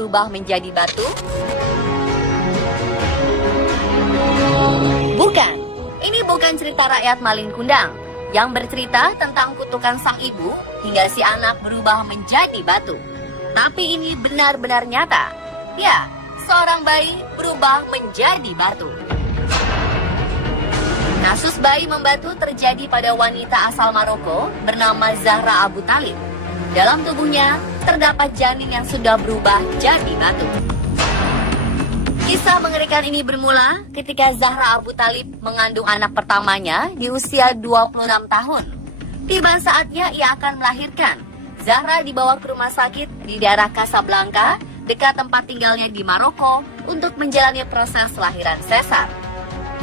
berubah menjadi batu? Bukan, ini bukan cerita rakyat Malin Kundang yang bercerita tentang kutukan sang ibu hingga si anak berubah menjadi batu. Tapi ini benar-benar nyata. Ya, seorang bayi berubah menjadi batu. Kasus bayi membatu terjadi pada wanita asal Maroko bernama Zahra Abu Talib. Dalam tubuhnya terdapat janin yang sudah berubah jadi batu. Kisah mengerikan ini bermula ketika Zahra Abu Talib mengandung anak pertamanya di usia 26 tahun. Tiba saatnya ia akan melahirkan. Zahra dibawa ke rumah sakit di daerah Casablanca, dekat tempat tinggalnya di Maroko, untuk menjalani proses lahiran sesar.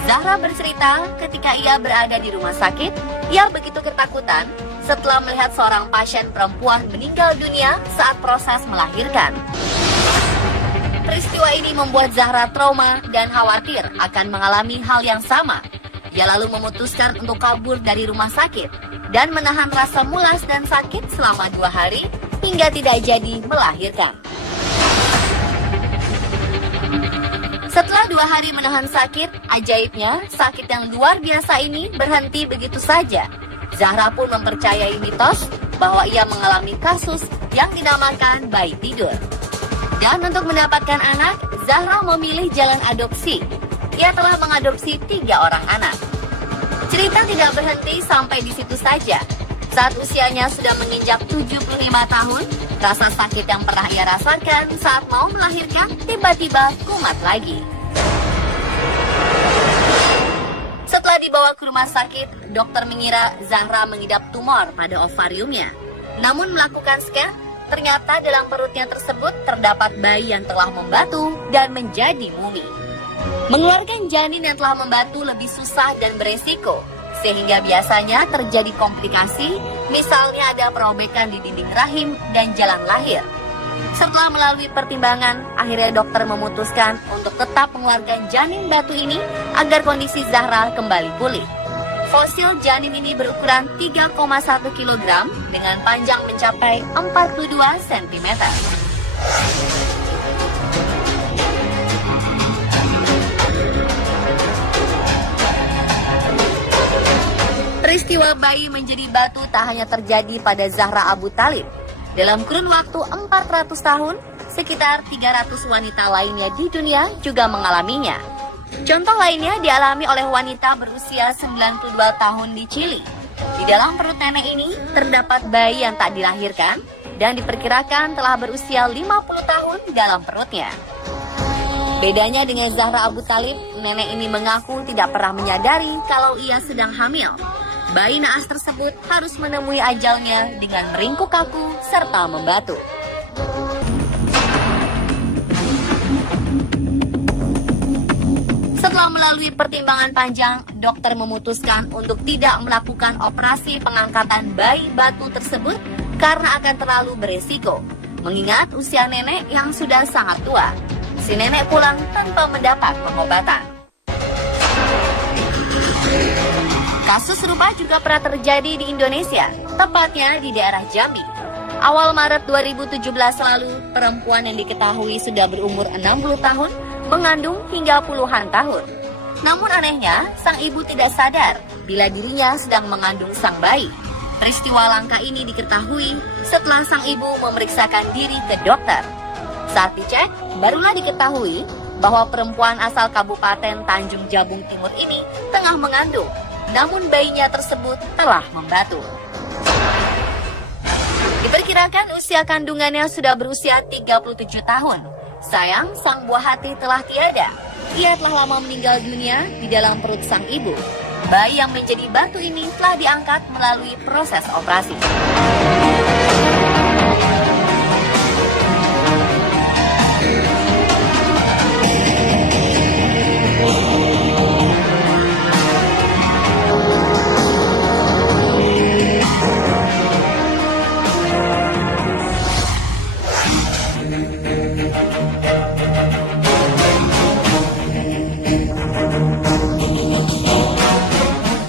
Zahra bercerita ketika ia berada di rumah sakit, ia begitu ketakutan setelah melihat seorang pasien perempuan meninggal dunia saat proses melahirkan. Peristiwa ini membuat Zahra trauma dan khawatir akan mengalami hal yang sama. Ia lalu memutuskan untuk kabur dari rumah sakit dan menahan rasa mulas dan sakit selama 2 hari hingga tidak jadi melahirkan. Setelah 2 hari menahan sakit, ajaibnya sakit yang luar biasa ini berhenti begitu saja. Zahra pun mempercayai mitos bahwa ia mengalami kasus yang dinamakan bayi tidur. Dan untuk mendapatkan anak, Zahra memilih jalan adopsi. Ia telah mengadopsi 3 orang anak. Cerita tidak berhenti sampai di situ saja. Saat usianya sudah menginjak 75 tahun, rasa sakit yang pernah ia rasakan saat mau melahirkan tiba-tiba kumat lagi. Setelah dibawa ke rumah sakit, dokter mengira Zahra mengidap tumor pada ovariumnya. Namun melakukan scan, ternyata dalam perutnya tersebut terdapat bayi yang telah membatu dan menjadi mumi. Mengeluarkan janin yang telah membatu lebih susah dan beresiko, sehingga biasanya terjadi komplikasi, misalnya ada perobekan di dinding rahim dan jalan lahir. Setelah melalui pertimbangan, akhirnya dokter memutuskan untuk tetap mengeluarkan janin batu ini agar kondisi Zahra kembali pulih. Fosil janin ini berukuran 3,1 kg dengan panjang mencapai 42 cm. Peristiwa bayi menjadi batu tak hanya terjadi pada Zahra Abu Talib. Dalam kurun waktu 400 tahun, sekitar 300 wanita lainnya di dunia juga mengalaminya. Contoh lainnya dialami oleh wanita berusia 92 tahun di Chili. Di dalam perut nenek ini terdapat bayi yang tak dilahirkan dan diperkirakan telah berusia 50 tahun dalam perutnya. Bedanya dengan Zahra Abu Talib, nenek ini mengaku tidak pernah menyadari kalau ia sedang hamil. Bayi naas tersebut harus menemui ajalnya dengan meringkuk kaku serta membatu. Setelah melalui pertimbangan panjang, dokter memutuskan untuk tidak melakukan operasi pengangkatan bayi batu tersebut karena akan terlalu beresiko, mengingat usia nenek yang sudah sangat tua. Si nenek pulang tanpa mendapat pengobatan. Kasus serupa juga pernah terjadi di Indonesia, tepatnya di daerah Jambi. Awal Maret 2017 lalu, perempuan yang diketahui sudah berumur 60 tahun mengandung hingga puluhan tahun. Namun anehnya, sang ibu tidak sadar bila dirinya sedang mengandung sang bayi. Peristiwa langka ini diketahui setelah sang ibu memeriksakan diri ke dokter. Saat dicek, barulah diketahui bahwa perempuan asal Kabupaten Tanjung Jabung Timur ini tengah mengandung, namun bayinya tersebut telah membatu. Diperkirakan usia kandungannya sudah berusia 37 tahun. Sayang, sang buah hati telah tiada. Ia telah lama meninggal dunia di dalam perut sang ibu. Bayi yang menjadi batu ini telah diangkat melalui proses operasi.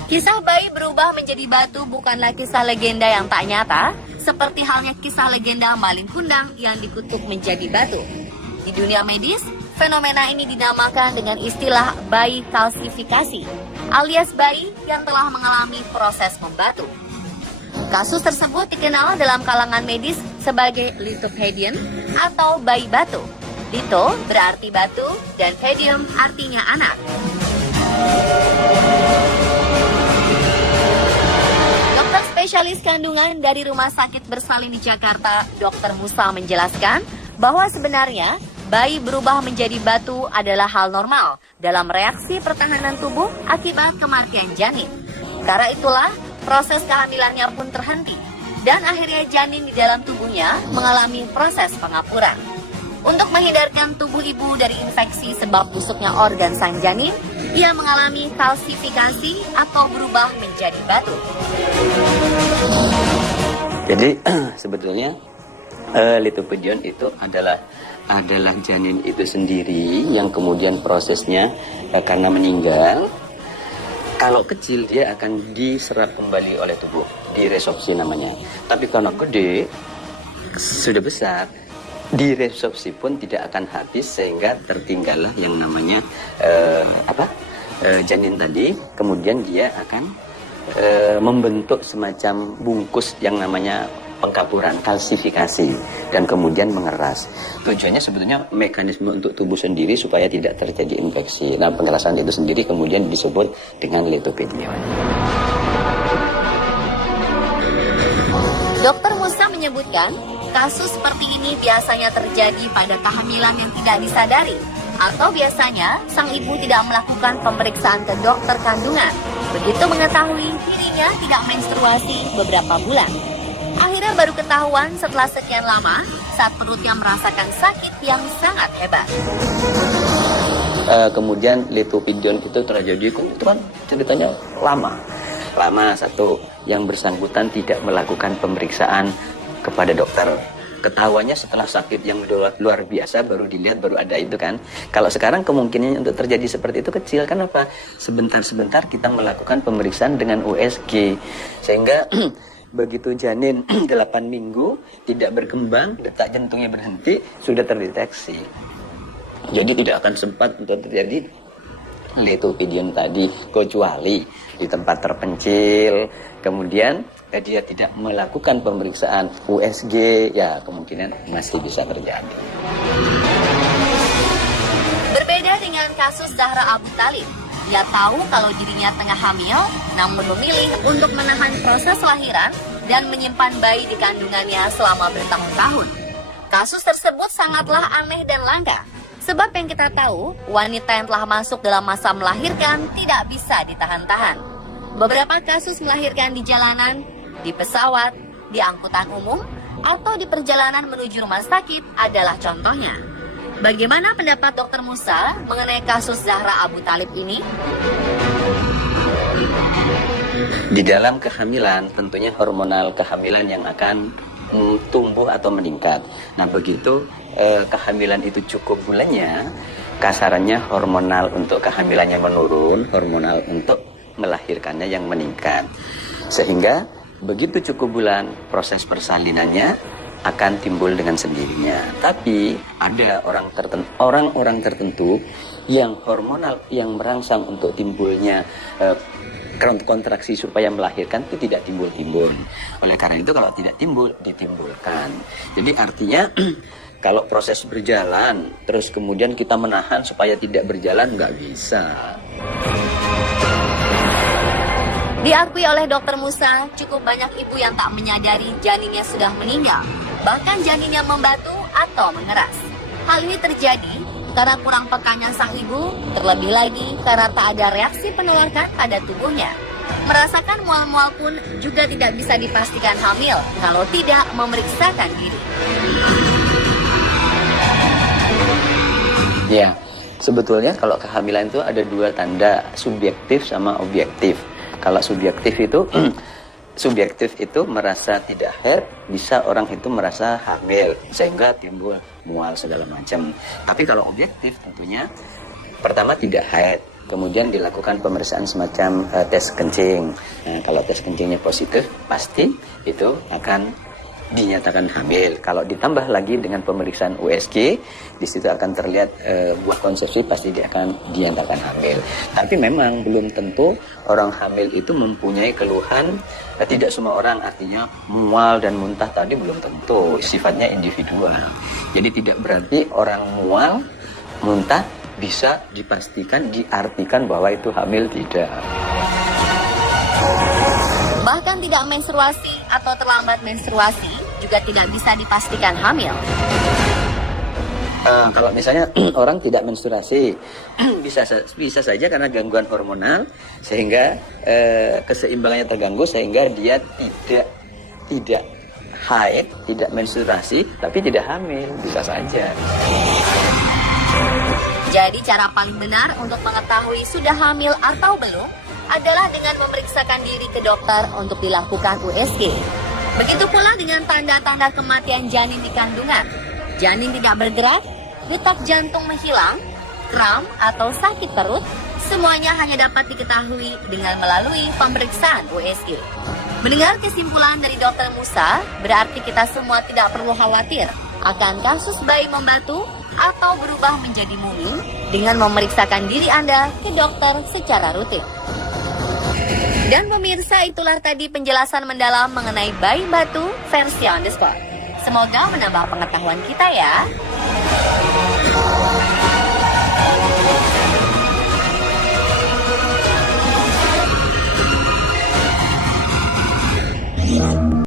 Kisah bayi berubah menjadi batu bukanlah kisah legenda yang tak nyata, seperti halnya kisah legenda Malin Kundang yang dikutuk menjadi batu. Di dunia medis, fenomena ini dinamakan dengan istilah bayi kalsifikasi, alias bayi yang telah mengalami proses membatu. Kasus tersebut dikenal dalam kalangan medis sebagai lithopedion atau bayi batu. Litho berarti batu dan pedium artinya anak. Dokter spesialis kandungan dari Rumah Sakit Bersalin di Jakarta, Dr. Musa menjelaskan bahwa sebenarnya bayi berubah menjadi batu adalah hal normal dalam reaksi pertahanan tubuh akibat kematian janin. Karena itulah proses kehamilannya pun terhenti dan akhirnya janin di dalam tubuhnya mengalami proses pengapuran. Untuk menghindarkan tubuh ibu dari infeksi sebab busuknya organ sang janin, ia mengalami kalsifikasi atau berubah menjadi batu. Jadi sebetulnya lithopedion itu adalah janin itu sendiri yang kemudian prosesnya karena meninggal. Kalau kecil dia akan diserap kembali oleh tubuh, diresorpsi namanya. Tapi kalau gede, sudah besar, diresorpsi pun tidak akan habis sehingga tertinggallah yang namanya janin tadi. Kemudian dia akan membentuk semacam bungkus yang namanya pengkapuran, kalsifikasi, dan kemudian mengeras. Tujuannya sebetulnya mekanisme untuk tubuh sendiri supaya tidak terjadi infeksi. Nah, pengerasan itu sendiri kemudian disebut dengan lithopedion. Dr. Musa menyebutkan, kasus seperti ini biasanya terjadi pada kehamilan yang tidak disadari, atau biasanya sang ibu tidak melakukan pemeriksaan ke dokter kandungan. Begitu mengetahui dirinya tidak menstruasi beberapa bulan. Akhirnya baru ketahuan setelah sekian lama saat perutnya merasakan sakit yang sangat hebat. Kemudian lithopedion itu terjadi, itu kan ceritanya lama. Satu, yang bersangkutan tidak melakukan pemeriksaan kepada dokter. Ketahuannya setelah sakit yang luar biasa baru dilihat, baru ada itu kan. Kalau sekarang kemungkinannya untuk terjadi seperti itu kecil. Kenapa? Sebentar-sebentar kita melakukan pemeriksaan dengan USG. Sehingga begitu janin 8 minggu tidak berkembang, detak jantungnya berhenti, sudah terdeteksi. Jadi tidak akan sempat untuk terjadi lithopedion tadi, kecuali di tempat terpencil, kemudian dia tidak melakukan pemeriksaan USG, ya kemungkinan masih bisa terjadi. Berbeda dengan kasus Zahra Abu Thalib, dia tahu kalau dirinya tengah hamil, namun memilih untuk menahan proses lahiran dan menyimpan bayi di kandungannya selama bertahun-tahun. Kasus tersebut sangatlah aneh dan langka, sebab yang kita tahu, wanita yang telah masuk dalam masa melahirkan tidak bisa ditahan-tahan. Beberapa kasus melahirkan di jalanan, di pesawat, di angkutan umum, atau di perjalanan menuju rumah sakit adalah contohnya. Bagaimana pendapat Dr. Musa mengenai kasus Zahra Abu Thalib ini? Di dalam kehamilan, tentunya hormonal kehamilan yang akan tumbuh atau meningkat. Nah, begitu kehamilan itu cukup bulannya, kasarannya hormonal untuk kehamilannya menurun, hormonal untuk melahirkannya yang meningkat. Sehingga begitu cukup bulan, proses persalinannya akan timbul dengan sendirinya. Tapi ada orang-orang tertentu yang hormonal yang merangsang untuk timbulnya kontraksi supaya melahirkan itu tidak timbul-timbul. Oleh karena itu kalau tidak timbul, ditimbulkan. Jadi artinya kalau proses berjalan terus kemudian kita menahan supaya tidak berjalan, nggak bisa. Diakui oleh Dr. Musa, cukup banyak ibu yang tak menyadari janinnya sudah meninggal, bahkan janinnya membatu atau mengeras. Hal ini terjadi karena kurang pekanya sang ibu, terlebih lagi karena tak ada reaksi penolakan pada tubuhnya. Merasakan mual-mual pun juga tidak bisa dipastikan hamil kalau tidak memeriksakan diri. Ya, sebetulnya kalau kehamilan itu ada dua tanda, subjektif sama objektif. Kalau subjektif itu merasa tidak haid, bisa orang itu merasa hamil sehingga timbul mual segala macam. Tapi kalau objektif tentunya pertama tidak haid, kemudian dilakukan pemeriksaan semacam tes kencing. Nah, kalau tes kencingnya positif, pasti itu akan dinyatakan hamil. Kalau ditambah lagi dengan pemeriksaan USG, di situ akan terlihat buah konsepsi pasti dia akan dinyatakan hamil. Tapi memang belum tentu orang hamil itu mempunyai keluhan. Tidak semua orang, artinya mual dan muntah tadi belum tentu, sifatnya individual. Jadi tidak berarti orang mual, muntah bisa dipastikan, diartikan bahwa itu hamil, tidak. Bahkan tidak menstruasi atau terlambat menstruasi juga tidak bisa dipastikan hamil. Kalau misalnya orang tidak menstruasi, bisa saja karena gangguan hormonal sehingga keseimbangannya terganggu sehingga dia tidak haid, tidak menstruasi, tapi tidak hamil, bisa saja. Jadi cara paling benar untuk mengetahui sudah hamil atau belum adalah dengan memeriksakan diri ke dokter untuk dilakukan USG. Begitu pula dengan tanda-tanda kematian janin di kandungan. Janin tidak bergerak, detak jantung menghilang, kram atau sakit perut, semuanya hanya dapat diketahui dengan melalui pemeriksaan USG. Mendengar kesimpulan dari Dr. Musa, berarti kita semua tidak perlu khawatir akan kasus bayi membatu atau berubah menjadi mumi dengan memeriksakan diri Anda ke dokter secara rutin. Dan pemirsa, itulah tadi penjelasan mendalam mengenai bayi batu versi on the spot. Semoga menambah pengetahuan kita ya.